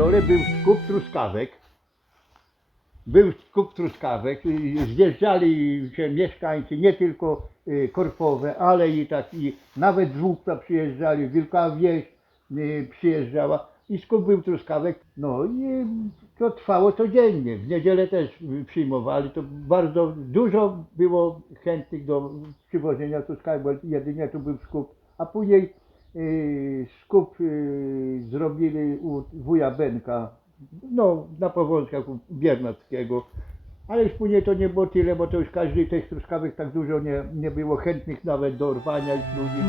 dole był skup truskawek. Był skup truskawek, i zjeżdżali się mieszkańcy, nie tylko Korpowe, ale i tak i nawet z Żółkwa przyjeżdżali, Wielka Wieś przyjeżdżała i skup był truskawek. No i to trwało codziennie. W niedzielę też przyjmowali, to bardzo dużo było chętnych do przywożenia truskawek, bo jedynie tu był skup, a później skup zrobili u wuja Benka, no na Powązkach u Biernackiego, ale już później to nie było tyle, bo to już każdy tych truskawek tak dużo nie było chętnych nawet do rwania już ludzi.